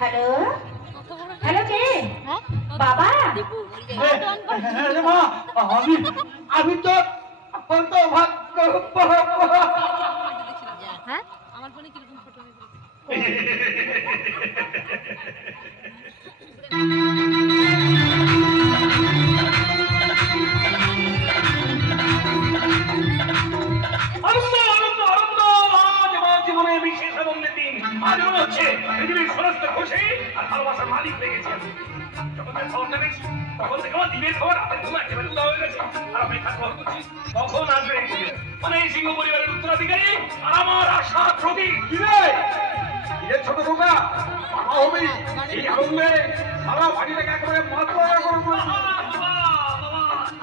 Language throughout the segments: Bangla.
হ্যালো হ্যালো কে বাবা? আমি তো হ্যাঁ আমার ফোনে কিরকম ফটো হয়েছে জীবনের বিশেষ আনন্দের দিন। আজ মনে হচ্ছে পৃথিবীর সমস্ত খুশি আর ভালোবাসার মালিক হয়ে গেছে। যখন তার খবরটা পেয়েছি তখন থেকে আমার দিনের খবর হাতে ঘুম একেবারে উদা হয়ে গেছে। আর অপেক্ষা করছি কখন আসবে মানে এই সিংহ পরিবারের উত্তরাধিকারী আর আমার আশা প্রতীক। ছোট খোকা বাবা হবে এই আনন্দে সারা বাড়িটাকে একেবারে মাতোয়ারা করে বলছি।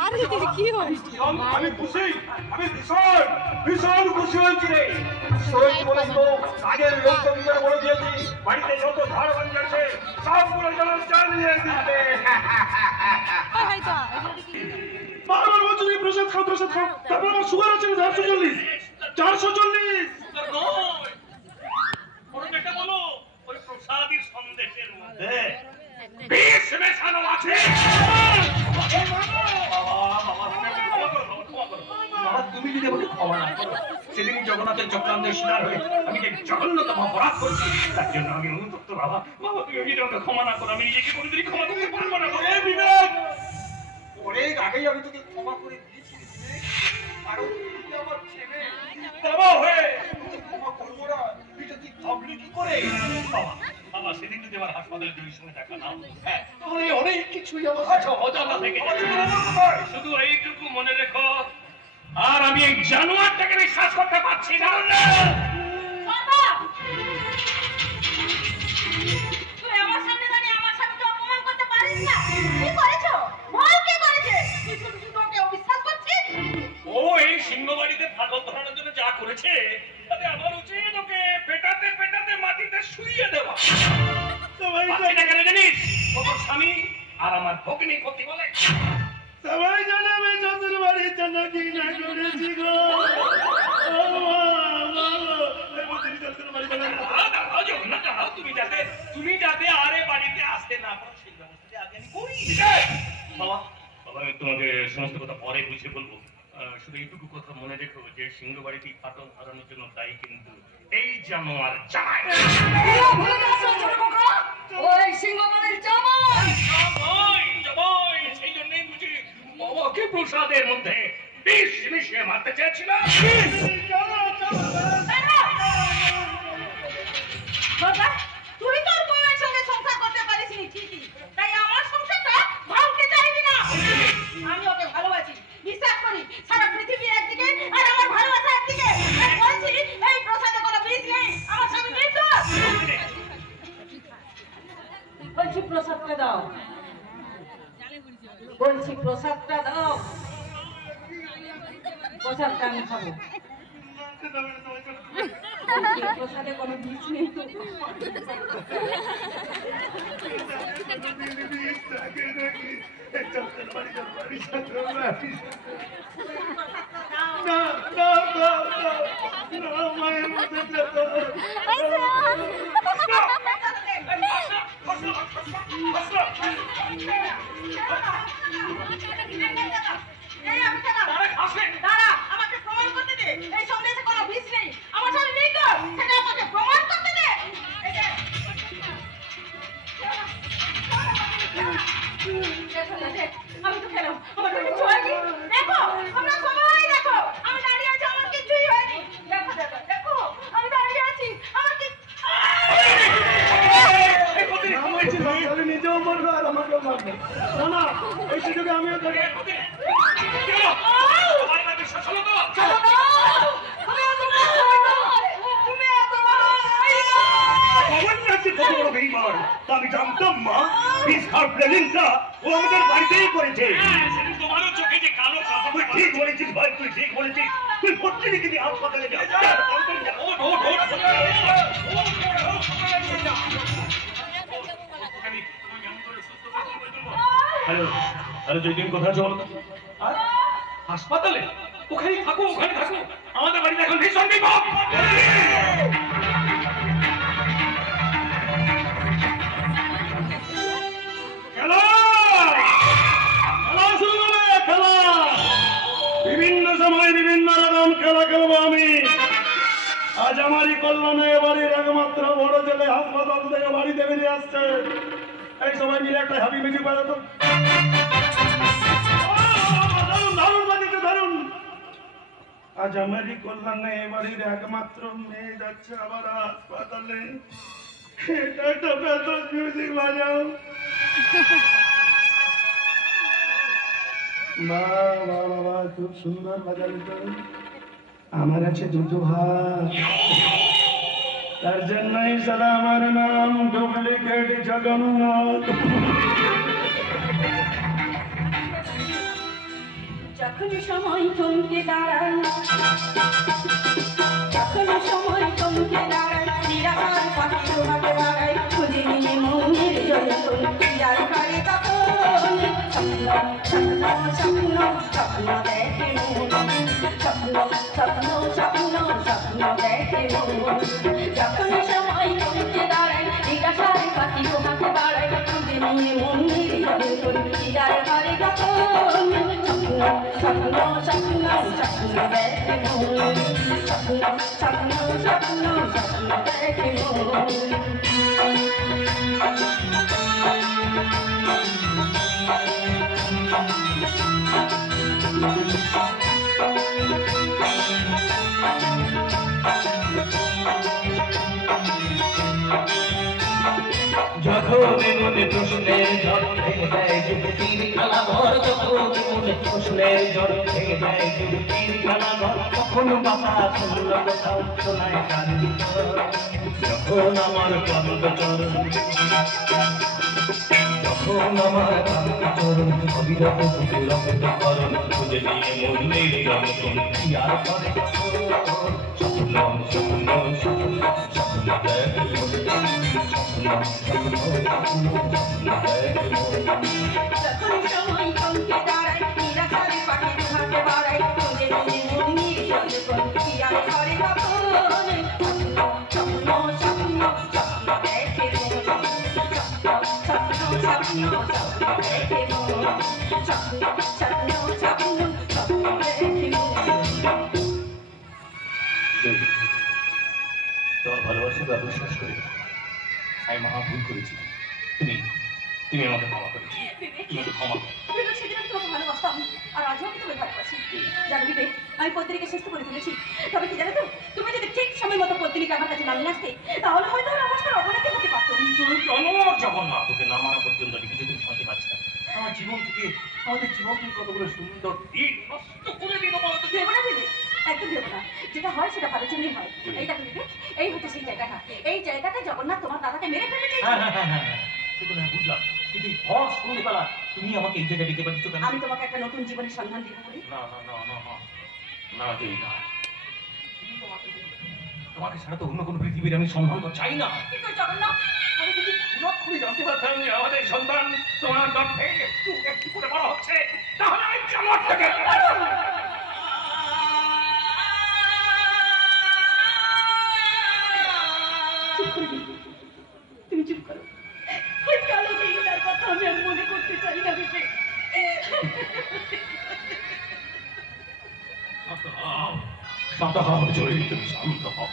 আমি খুশি, আমি ভীষণ ভীষণ খুশি হয়েছি রে। কাজের লোকজন বলে দিয়েছি বাড়িতে যত ধার বান গেছে সবগুলো যেন চালিয়ে দিতে। বারবার বলছো তুমি প্রসাদ খাও প্রসাদ খাও, তারপর আমার সুগার আছে 440 440। বলো ওই প্রসাদী সন্দেশের মধ্যে বিষ মেশানো আছে। তুমি যদি আমাকে ক্ষমা না করো, সেদিন জগন্নাথের চক্রান্তের শিকার হয়ে আমি যে জঘন্যতম অপরাধ করছি তার জন্য আমি অনুতপ্ত। বাবা বাবা তুমি যদি আমাকে ক্ষমা না করো আমি নিজেকে কোনোদিনই ক্ষমা করতে পারবো না। বিবেক অনেক আগেই আমি তোকে ক্ষমা করে দিয়েছি আর আমার ছেলে বাবা হয়ে ক্ষমা করবো না এটা তুই ভাবলি কি করে? বাবা বাবা সেদিন যদি আমার হাসপাতালে তুমি সঙ্গে দেখা না হ্যাঁ তাহলে অনেক কিছুই আমার কাছে অজানা থেকে শুধু এইটুকু মনে রেখো আর আমি এই জানোয়ারটাকে বিশ্বাস করতে পারছি না। তুই আমার সামনে দাঁড়িয়ে আমার স্বামীকে অপমান করতে পারিস না? কি করেছো? বল কি করেছে? তুই শুধু শুধু ওকে অবিশ্বাস করছিস? ও এই সিংহ বাড়িতে ফাটল ধরানোর জন্য যা করেছে তাতে আমার উচিত ওকে পেটাতে পেটাতে মাটিতে শুইয়ে দেওয়া। এটা কেন জানিস? তোর স্বামী আর আমার ভগ্নী ক্ষতি বলে সবাই জানে আমি যতর বাড়ির জন্য কি না করেছি গো। তুমি যাতে আরে বাড়িতে আসতে না পারো সেই ব্যবস্থা আগে আমি করি। বাবা বাবা আমি তোমাকে সমস্ত কথা পরে বুঝে বলবো। শুধু এইটুকু কথা মনে রেখো যে সিংহ বাড়িটি ফাটল ধরানোর জন্য দায়ী কিন্তু এই জানোয়ার জামাই। ওই সিংহবাড়ির জামাই জামাই সেই জন্যই বুঝি বাবাকে প্রসাদের মধ্যে বিষ মিশিয়ে মারতে চেয়েছিল। তুই তোর বউয়ের সঙ্গে সংসার করতে পারিসনি ঠিকই, তাই আমার সংসারটা ভাঙতে চাইবি না। আমি ওকে ভালোবাসি, বিশ্বাস করি সারা পৃথিবী একদিকে আর আমার ভালোবাসা একদিকে। বলছি এই প্রসাদে কোনো বিষ নেই, আমার স্বামী নির্দোষ। বলছি প্রসাদটা দাও, বলছি প্রসাদটা দাও। প্রসাদটা আমি খাবো। প্রসাদে কোনো বিষ নেই। দাঁড়া, আমাকে প্রমাণ করতে দে এই সন্দেশে কোনো বিষ নেই, আমার স্বামী নির্দোষ, সেটা আমাকে প্রমাণ করতে দে। আমি তো খেলাম, আমার কিছু হয়নি। দেখো আমরা সবাই দেখো আমি দাঁড়িয়ে আছি, আমার কিছুই হয়নি। দেখো দেখো দেখো আমি দাঁড়িয়ে আছি, আমার কি নিজেও মরবে আর আমাকেও মারবে না। এই সুযোগে আমিও ধরে আমি জানতাম মা প্ল্যানিংটা ও আমাদের বাড়িতেই করেছে। তোমারও চোখে যে কালো কাপড়। ঠিক বলেছিস ভাই, তুই ঠিক বলেছিস। তুই প্রত্যেকে কিন্তু হাসপাতালে যা। হ্যালো হ্যালো জয়দিন কোথায় চল? হাসপাতালে? ওখানেই থাকো, ওখানে থাকো। আমাদের বাড়িতে এখন ভীষণ বিপদ। আজ আমারই কল্যাণে বাড়ির একমাত্র বড় ছেলে হাসপাতাল থেকে বাড়িতে বেরিয়ে আসছে। এই সবাই মিলে একটা হ্যাপি মিউজিক বাজাতো। দারুণ বাজিতে দারুণ। আজ আমারই কল্যাণে বাড়ির একমাত্র মেয়ে যাচ্ছে আবার হাসপাতালে। এটা একটা বেতন মিউজিক বাজাও। বাবা খুব সুন্দর বাজালি তো। আমার আছে দুটো ভাই, তার জন্যই সালা আমার নাম ডুপ্লিকেট জগন্নাথ। যখন সময় থমকে দাঁড়ায়, যখন সময় থমকে দাঁড়ায়, নিরাকার পাখি তোমাকে বাড়ায়, খুঁজে নিয়ে মনের যতন যার ঘরে তখন স্বপ্ন স্বপ্ন স্বপ্ন স্বপ্ন দেখে মন, স্বপ্ন স্বপ্ন স্বপ্ন স্বপ্ন দেখে মন। যখন সময় থমকে দাঁড়ায়, নিরাকার পাখি তোমাকে বাড়ায়, খুঁজে নিয়ে মনের যতন যার ঘরে তখন স্বপ্ন স্বপ্ন স্বপ্ন দেখে মন, স্বপ্ন স্বপ্ন স্বপ্ন স্বপ্ন দেখে মন। যখন মনে প্রশ্নের ঝড় ভেঙে দেয় যুবতীর খেলা ঘর, যখন মনে প্রশ্নের ঝড় ভেঙে দেয় যুবতীর খেলা ঘর, তখন বাতাস শুনল কোথাও শোনায় গান ভিতর। যখন আমার ক্লান্ত চরণ, যখন আমার ক্লান্ত চরণ অবিরত রক্ত করণ, খুঁজে নিয়ে মনের যন্ত্রণ কি আর করে স্বপ্ন স্বপ্ন স্বপ্ন স্বপ্ন দেখে যখন সময় থমকে দাঁড়ায়, নিরাকারে পাখি তোমাকে বাড়ায়, খুঁজে নিয়ে মনের যতন কি আর করে তখন স্বপ্ন স্বপ্ন স্বপ্ন দেখে মন, স্বপ্ন স্বপ্ন স্বপ্ন দেখে মন, স্বপ্ন স্বপ্ন স্বপ্ন স্বপ্ন দেখে মন। তোমার ভালোবাসাকে অবিশ্বাস করি, আমি মহা ভুল করেছি। তুমি তুমি আমাকে ক্ষমা করে দিও। তুমি ক্ষমা করো। সেদিন আমি তোমাকে ভালোবাসতাম, আর আজও আমি তোমাকে ভালোবাসি। জানো বিবেক, আমি পত্রিকা শেষ করে ফেলেছি। তবে কি জানো তো, তুমি যদি ঠিক সময় মতো পত্রিকা আমার কাছে নামিয়ে আসতে, তাহলে হয়তো আমার অবস্থার অবনতি হতে পারতো। তুমি কেন জগন্নাথ তোকে নামানো পর্যন্ত আমি কিছুদিন শান্তি পাচ্ছি না। আমার জীবন থেকে, আমাদের জীবন থেকে কতগুলো সুন্দর দিন নষ্ট করে দিল বলো তো। ভেবো না বিবেক, একদম ভেবো না। যেটা হয় সেটা ভালোর জন্যই হয়। এই দেখো বিবেক, এই হচ্ছে সেই জায়গাটা। এই জায়গাটা জগন্নাথ তোমার দাদাকে মেরে ফেলে দিয়েছে। হ্যাঁ সেগুলো আমি বুঝলাম, কিন্তু হর সন্ধ্যেবেলা তুমি আমাকে এই জায়গায় ডেকে পাঠিয়েছো কেন? আমি তোমাকে একটা নতুন জীবনের সন্ধান দিব বলে। না দেই না। তোমাকে ছাড়া তো অন্য কোনো পৃথিবীর আমি সন্ধান তো চাই না। কিন্তু জগন্নাথ, আমি যদি পুরোপুরি জানতে পারতাম যে আমাদের সন্তান তোমার গর্ভে একটু একটু করে বড় হচ্ছে, তাহলে আমি জামার থেকে তুমি চুপ করো। ওই কালো দিনটার কথা আমি আর মনে করতে চাই না বিবেক। শান্ত হও জয়ী, তুমি শান্ত হও।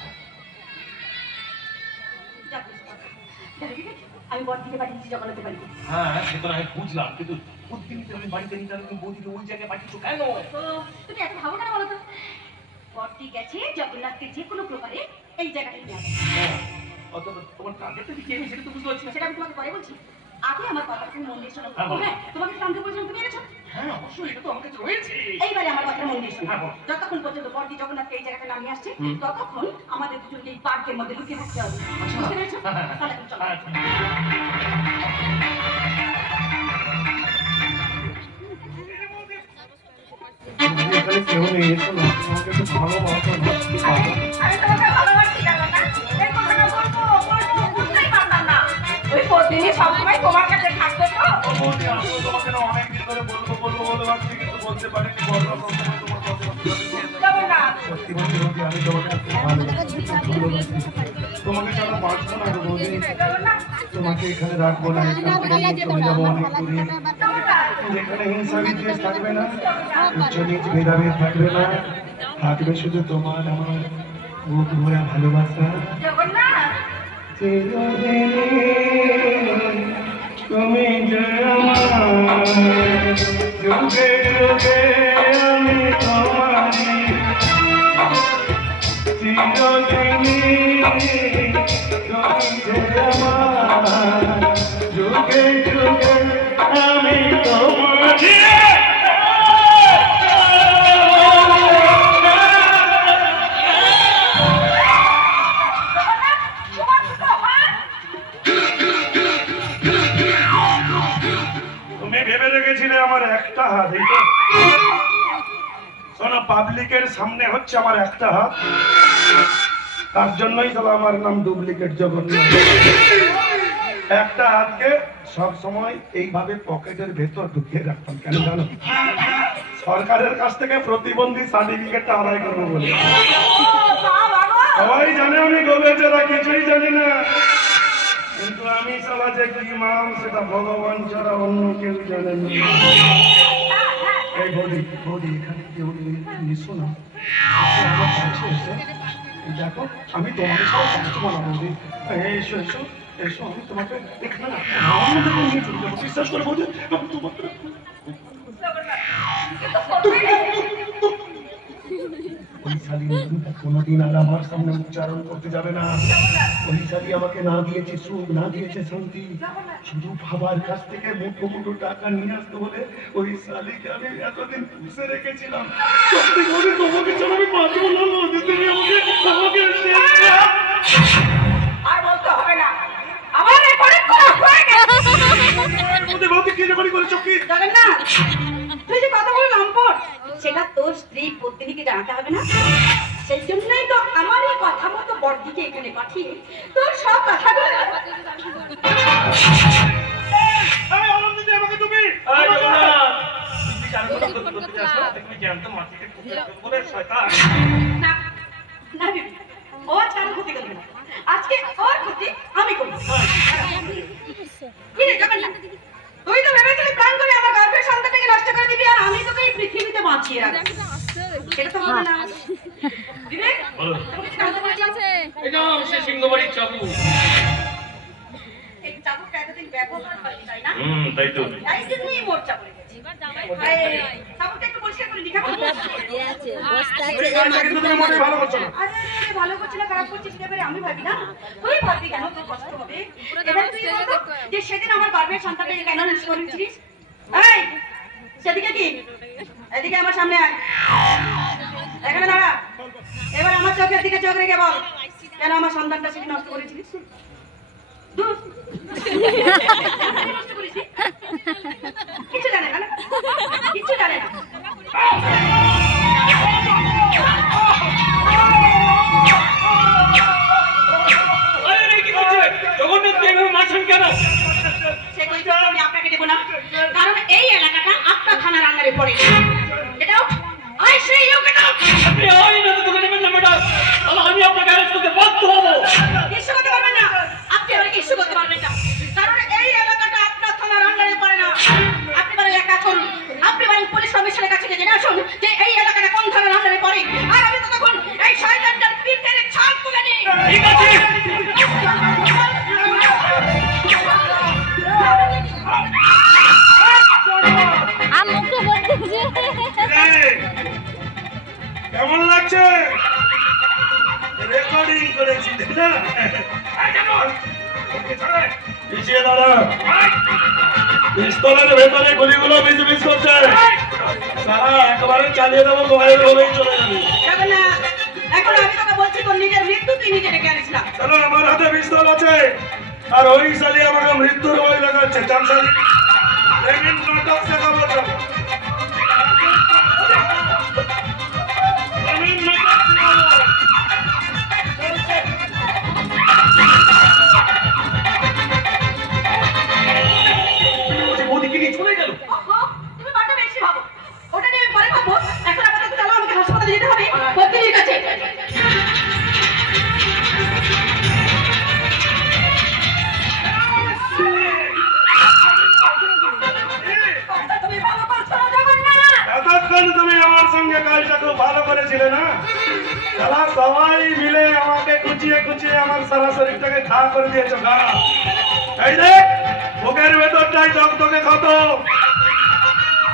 আমি বর থেকে পাঠিয়েছি জগন্নাথের বাড়িতে। হ্যাঁ সে তো আমি বুঝলাম, কিন্তু প্রতিদিন তুমি বাড়িতে নিতে তুমি বৌদিকে ওই জায়গায় পাঠিয়েছো কেন? তুমি এত ভাবো কেন বলো তো? বরটি গেছে জগন্নাথকে যে কোনো প্রকারে এই জায়গাটা নিয়ে আসবে। তোমার টার্গেটটা কি আমি সেটা তো বুঝতে পারছি না। সেটা আমি তোমাকে পরে বলছি। আগে আমার কথা তুমি মন দিয়ে শোনো। হ্যাঁ, বলো। হ্যাঁ, তোমাকে শান্ত বলছিলাম, তুমি এনেছো। হ্যাঁ অবশ্যই, এটা তো আমার কাছে রয়েছে। এইবারে আমার কথা মন দিয়ে শোনো। হ্যাঁ, বলো। যতক্ষণ পর্যন্ত বরটি জগন্নাথকে এই জায়গাটা নামিয়ে আসছে, ততক্ষণ আমাদের দুজনকে এই পার্কের মধ্যে লুকিয়ে থাকতে হবে। বুঝতে পেরেছো? তাহলে এখন চলো। এখানে কেউ নেই, এসো না, তোমাকে একটু ভালোবাসো না। আমি তোমাকে ভালোবাসি জগন্নাথ। এই কথাটা বলবো বুঝতেই পারলাম না। ওই প্রতিদিনই সবসময় তোমার কাছে থাকতো তো। বৌদি, আমি তোমাকে না অনেকদিন ধরে বলবো বলে ভাবছি, কিন্তু বলতে পারিনি। বড় প্রথমে তোমার কথা জগন্নাথ, সত্যি বলছি বৌদি, আমি তোমাকে খুব ভালোবাসি। তোমাকে ছাড়া বাঁচবো না গো বৌদি। তোমাকে এখানে রাখবো না, এখান থেকে চলে যাবো অনেক দূরে, যেখানে হিংসা বিদ্বেষ থাকবে না, উচ্চ নিচ ভেদাভেদ থাকবে না, থাকবে শুধু তোমার আমার বুক ভরা ভালোবাসা জগন্নাথ তুমি যে আমার যুগে যুগে আমি তোমারি চিরদিনী তুমি যে আমার যুগে যুগে আমি তোমারি আমার একটা হাত এই তো শোনো পাবলিকের সামনে হচ্ছে আমার একটা হাত তার জন্যই তো আমার নাম ডুপ্লিকেট জগন্নাথ একটা হাতকে সব সময় এইভাবে পকেটের ভেতর ঢুকিয়ে রাখতাম কেন জানো সরকারের কাছ থেকে প্রতিবন্ধী সার্টিফিকেটটা আদায় করবো বলে সবাই জানে আমি গোবেচারা কিছুই জানি না কিন্তু আমি সালা যে কি মাম সেটা ভগবান ছাড়া অন্য কেউ জানেন না এই বৌদি বৌদি এখানে কেউ নিশো না আমার কাছে এসে দেখো আমি তোমাকে সব সাহায্য করলাম বৌদি এসো এসো এসো আমি তোমাকে এখানে বিশ্বাস করে বৌদি আমি তোমাকে ওই শালী কোনোদিন আর আমার সামনে উচ্চারণ করতে যাবে না ওই শালী আমাকে না দিয়েছে সুখ না দিয়েছে শান্তি শুধু বাবার কাছ থেকে মুঠো মুঠো টাকা নিয়ে আসতে বলে ওই শালীকে আমি এতদিন পুষে রেখেছিলাম সত্যি করে তোমাকে ছাড়া আমি বাঁচবো না তুমি আমাকে আর বলতে হবে না আমার এই পরীক্ষা হয়ে গেছে বলতে কি রেকর্ডিং করেছো কি জগন্নাথ তুই যে কথা বলে লম্পট সেটা তোর স্ত্রী পত্নীকে জানাতে হবে না সেই জন্যই তো আমার এই কথা মতো বড়দিকে এখানে পাঠিয়ে তোর সব কথাগুলো এই আনন্দিত আমাকে তুমি না না বিবি ও ছাড়া ক্ষতি করবে না আজকে ওর ক্ষতি আমি করবো কি রে জগন্নাথ তুই তো ভেবেছিলি প্ল্যান করে আমার গর্ভের সন্তানটাকে নষ্ট করে দিবি আর আমি তোকে এই পৃথিবীতে বাঁচিয়ে রাখবো সেটা তো হবে না বিবেক এটা সে সিংহবাড়ির চাকু এই চাবুকটা এতদিন ব্যবহার হয়নি তাই না তাই তো তাই জন্যই মোর চাবুক চাবুকটা একটু পরিষ্কার করে লিখা করবো কিন্তু তুমি মোটেই ভালো করছো না আরে ভালো করছি না খারাপ করছি সেটা আমি ভাবি না তুই ভাববি কেন তোর কষ্ট হবে এবার তুই বলতো যে সেদিন আমার গর্ভের সন্তানটাকে কেন নষ্ট করেছিস এই সেদিকে কি এদিকে আমার সামনে আয় এখানে দাঁড়া এবার আমার চোখের দিকে চোখ রেখে বল কেন আমার সন্তানটা সেদিন নষ্ট করেছিলিস কিছু জানে না কিছু জানে না আমি আপনাকে দেবো না কারণ এই এলাকাটা আপনার থানার আন্ডারে পড়ে এটাও আমি আপনাকে অ্যারেস্ট করতে বাধ্য হবো কিছু করতে পারবেন না আপনি আমার কিছু করতে পারবেন না কারণ এই এলাকাটা আপনার থানার আন্ডারে পড়ে না আপনি বলেন এক কাজ করুন আপনি বলেন পুলিশ কমিশনের কাছে জেনে আসুন যে এই এলাকাটা কোন থানার আন্ডারে পড়ে আর আমি তো তখন এই শয়তানটার পিঠের ছাল তুলে নিই ঠিক আছে কেমন লাগছে রেকর্ডিং করেছি না পিছিয়ে দাঁড়া পিস্তলের ভেতরে গুলিগুলো মিস করছে সারা একেবারে চালিয়ে দেবো মোবাইল হলেই চলে যাবে এখন আমি তোকে বলছি তোর নিজের মৃত্যু তুই নিজে ডেকে আনিস না চলো আমার হাতে পিস্তল আছে আর ওই সালি আমাকে মৃত্যুর ভয় লাগাচ্ছে চামসালি নাটক দেখাবো ওদিকে নিয়ে চলে গেল তুমি বাটা বেশি ভাবো ওটা নিয়ে পরে ভাবো এখন আপাতত চলো আমাকে হাসপাতালে যেতে হবে পত্নীর কাছে তুমি ভালো করছো না জগন্নাথ এতক্ষণ তুমি আমার সঙ্গে কাজটা খুব ভালো করেছিলে না শালা সবাই মিলে আমাকে কুচিয়ে কুচিয়ে আমার সারা শরীরটাকে ঘা করে দিয়েছো ঘা। এই দেখ বুকের ভেতরটাই দগদগে ক্ষত।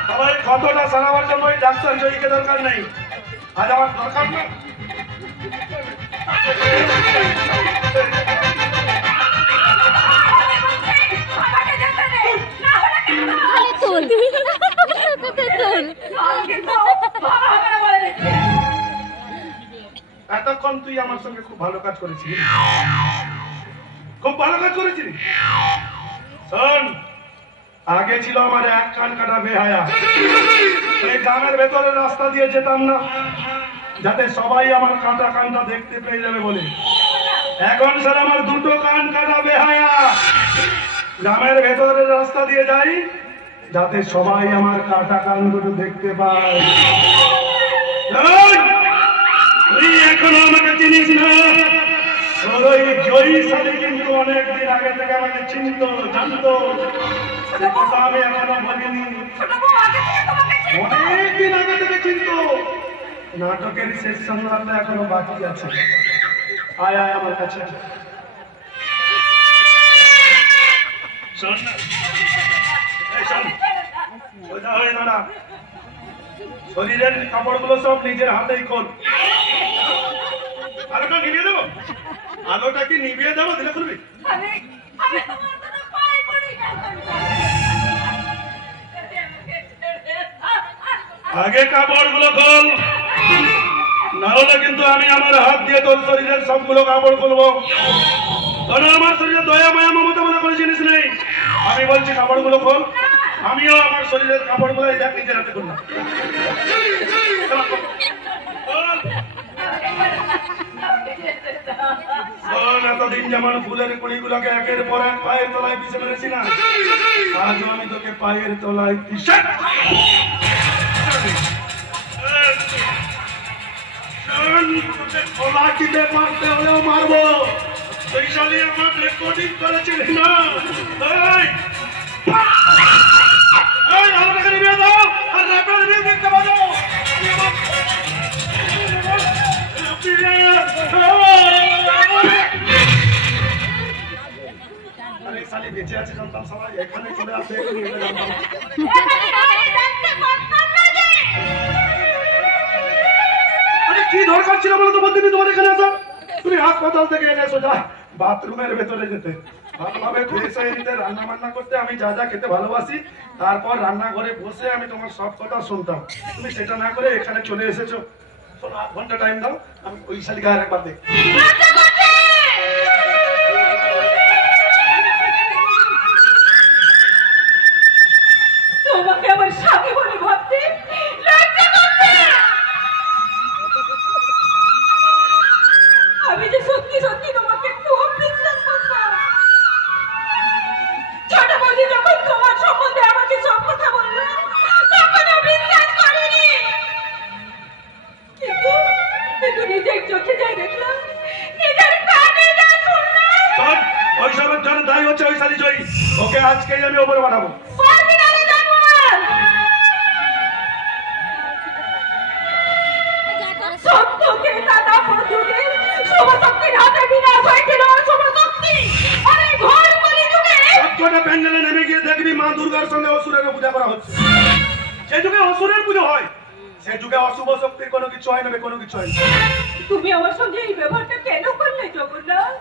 সবাই ক্ষতটা সারাবার জন্য ওই ডাক্তার জয়ীকে দরকার নেই, আজ আমার দরকার না। এতক্ষণ তুই আমার সঙ্গে খুব ভালো কাজ করেছিলি, খুব ভালো কাজ করেছিলি। শোন, আগে ছিল আমার এক কান কাটা বেহায়া, এই গ্রামের ভেতরে রাস্তা দিয়ে যেতাম না যাতে সবাই আমার কাটা কানটা দেখতে পেয়ে যাবে বলে। এখন স্যার আমার দুটো কান কাটা বেহায়া, গ্রামের ভেতরে রাস্তা দিয়ে যাই যাতে সবাই আমার কাটা কান দুটো দেখতে পায়। তুই এখনো আমাকে চিনিস না, তোর ওই জয়ীশালী কিন্তু অনেকদিন আগে থেকে আমাকে চিনত জানতো, কথা আমি এখনো ভাবিনি। অনেকদিন আগে থেকে চিনত, নাটকের শেষ সংলাপটা এখনো বাকি আছে। আয় আয় আমার কাছে। শোন না, এই শোন, সোজা হয়ে দাঁড়া, শরীরের কাপড়গুলো সব নিজের হাতেই খোল। আলোটা নিভিয়ে দেবো? আলোটা কি নিভিয়ে দেবো? দিলে খুলবি? আগে কাপড়গুলো খোল, না হলে কিন্তু আমি আমার হাত দিয়ে তোর শরীরের সবগুলো কাপড় খুলবো। তোরা আমার শরীরে দয়া মায়া মমতা মনে করে জিনিস নেই। আমি বলছি কাপড়গুলো খোল, আমিও আমার শরীরের কাপড়গুলো দেখ নিজের হাতে খুললাম। এতদিন যেমন ফুলের কুড়িগুলোকে একের পর এক পায়ের তলায় পিছে মেরেছি না, আজও আমি তোকে পায়ের তলায় পিছে তোকে মারতে হলেও মারবো। তুই শালি আমার রেকর্ডিং করেছিলি না? আলোটাকে নিভিয়ে দাও আর রেকর্ড নিয়ে দেখতে পাবো। আরে শালি বেঁচে আছে জানতাম, সবাই এখানে চলে আসে। আরে কি দরকার ছিল বলো তো বলতে তোমার এখানে আসা? তুমি হাসপাতাল থেকে এনে সোজা বাথরুমের ভেতরে যেতে, ভালোভাবে ফ্রেশ হয়ে নিতে, রান্না বান্না করতে। আমি যা যা খেতে ভালোবাসি, তারপর রান্নাঘরে বসে আমি তোমার সব কথা শুনতাম। তুমি সেটা না করে এখানে চলে এসেছো। শোনো, 8 ঘন্টা টাইম দাও, আমি ওই শালিকে আর একবার দেখি। তোমাকে আমার স্বামী বলে ভাবতে লজ্জা করছে। আমি যে সত্যি সত্যি তোমাকে খুব বিশ্বাস করতাম। ছোট বৌদি যখন তোমার সম্বন্ধে আমাকে সব কথা বললো, তখন আমি বিশ্বাস করিনি। কিন্তু নিজের চোখে যাই দেখলাম, নিজের কানে যা শুনলাম। ওই সবের জন্য দায়ী হচ্ছে ওই শালি জয়ী। ওকে আজকেই আমি ওপরে বানাবো। সত্যকে দাদা বন্ধুকে শুভশক্তির হাতে বিনাশ হয়েছিল। শুভশক্তি আরে ঘর বলি যুগে সবকটা প্যান্ডেলে নেমে গিয়ে দেখবি মা দুর্গার সঙ্গে অসুরের পূজা করা হচ্ছে। যে যুগে অসুরের পুজো হয়, সে যুগে অশুভ শক্তির কোনো কিছু হয় না, কোনো কিছু হয় না। তুমি আমার সঙ্গে এই ব্যবহারটা কেন করলে জগন্নাথ?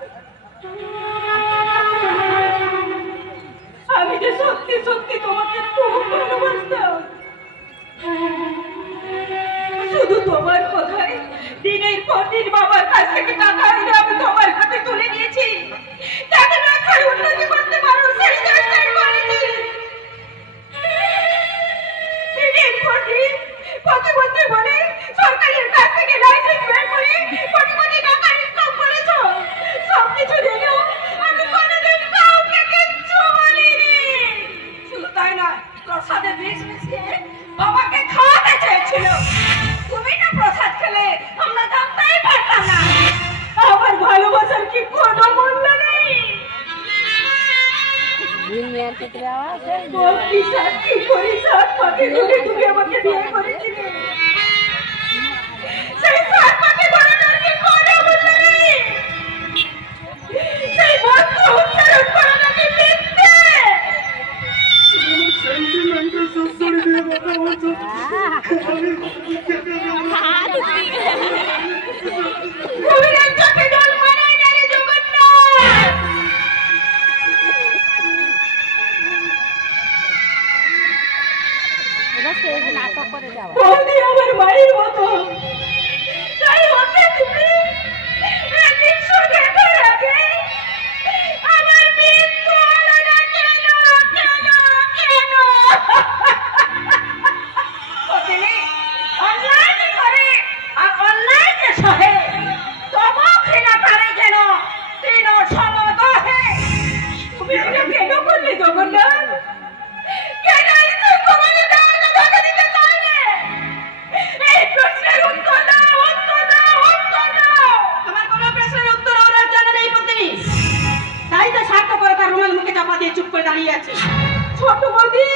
আমি যে সত্যি সত্যি তোমাকে খুব ভালোবাসতাম। শুধু তোমার কথায় দিনের পর দিন বাবার কাছ থেকে টাকা এনে আমি তোমার হাতে তুলে নিয়েছি, যাতে ব্যবসায় উন্নতি করতে পারো সেই চেষ্টাই করেছি। দিনের পর দিন প্রতিবন্ধী বলে সরকারের কাছ থেকে লাইসেন্স বের করে কোটি কোটি টাকা ইনকাম করেছো। সবকিছু জেনেও আমি কোনোদিন কাউকে কিচ্ছু বলিনি। শুধু তাই নয়, প্রসাদে বিষ মিশিয়ে বাবাকে খাওয়াতে চেয়েছিল। তুমি না প্রসাদ খেলে আমরা জানতেই পারতাম না। আমার ভালোবাসার কি কোনো মূল্য নেই? কি করি সাত পাকে ধরে তুমি আমাকে বিয়ে করেছিলে। সেই সাত পাকে ধরে বৌদি আমার মায়ের মতো, তাই ওকে তুমি একদিন সঙ্গে করে রাখে। আমার মৃত্যু হলো না কেন, কেন, কেন? তুমি অন্যায় করে আর অন্যায়কে সহে, তবু ঘৃণা তারে কেন তৃণ সমদহে। তুমি এটা কেন করলে জগন্নাথ? কেন এই দুঃখময় দেওয়াটা ধোঁকা দিতে চাইলে? এই প্রশ্নের উত্তর দাও, উত্তর দাও, উত্তর দাও। আমার কোনো প্রশ্নের উত্তর ওরা জানা নেই পত্নী, তাই তো স্বার্থপরতার রুমাল মুখে চাপা দিয়ে চুপ করে দাঁড়িয়ে আছে। ছোট বৌদি